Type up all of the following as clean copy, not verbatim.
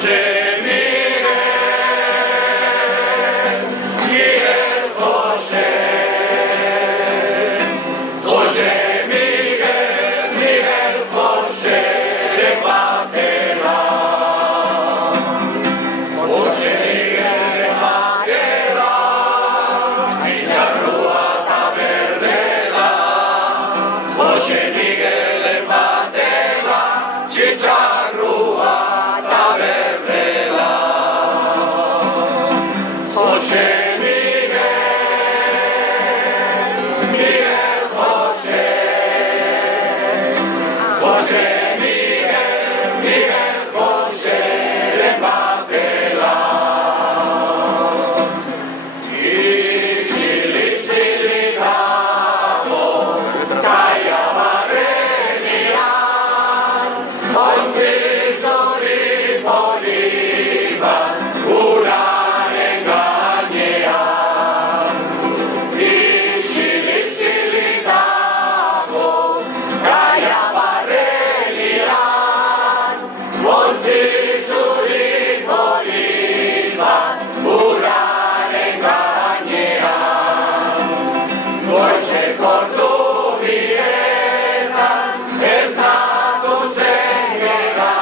José Miguel, Miguel José. José Miguel, Miguel José de Batela. José Miguel de Batela, Chicharrúa taberdela. José Miguel de Batela, Chicharrúa taberdela. José Miguel, Miguel José. José Miguel, Miguel José de Batela. Y Sili Gabo, Calla Barrenia, Ontzizuri Bolívar, uraren gainean. Y Sili Gabo, Calla Barrenia, Ontzizuri Bolívar, uraren gainean. Goizeko ordubietan ez dakutzen gera,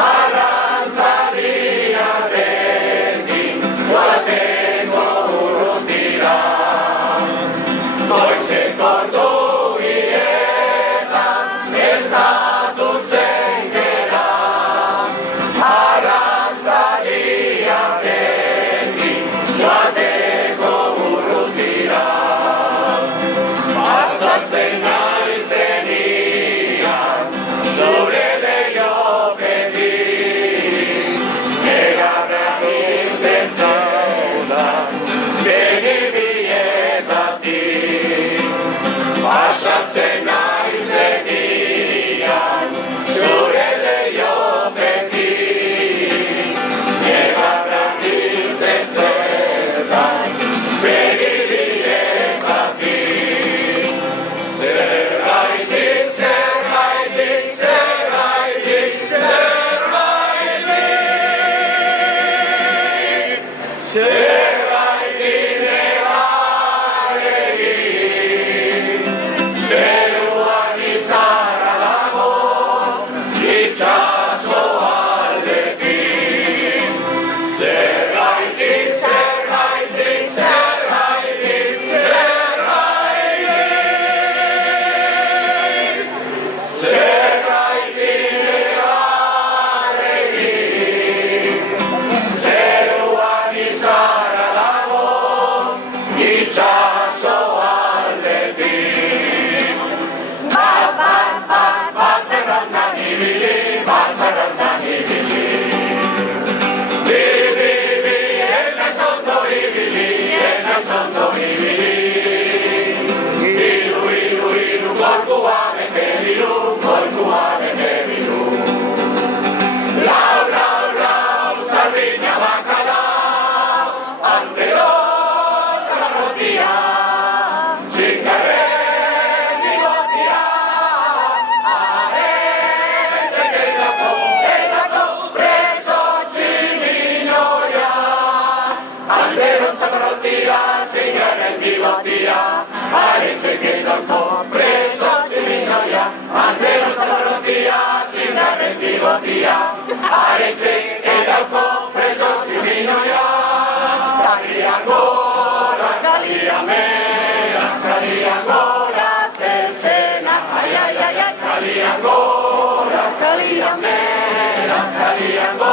arrantzaria berdin joateko urrutira. Goizeko ordubietan ez dakutzen gera, arrantzaria berdin joateko urrutira. Pasatzen naizenian zure leihopetik, negarrak irten zeuzan begi bietatik. Pasatzen naizenian zure leihopetik, negarrak irten zeuzan begi bietatik. Zergaitik, zergaitik, zergaitik, zergaitik, zergaitik negarregin. Zeruan izarra dago, itxaso aldekin. Zergaitik, zergaitik, zergaitik, zergaitik, zergaitik negarregin. Zeruan izarra dago, itxaso aldekin. Bat errandan ibili, bat errandan ibili. Bi, ez naiz ondo ibili, ez naiz ondo ibili. Iru, gorkua bete bilu, gorkua bete bilu. Lau, sardina bakalau, antero txarrotia, txingarren bigotia, aretzek edako preso tximinoia. Antero txarrotia, txingarren bigotia, aretzek edako preso tximinoia. Antero txarrotia, txingarren bigotia, aretzek edako preso tximinoia. Kalian gora, kalian mera, kalian gora zezena. Ai, ai, ai, ai. Kalian gora, kalian mera, kalian gora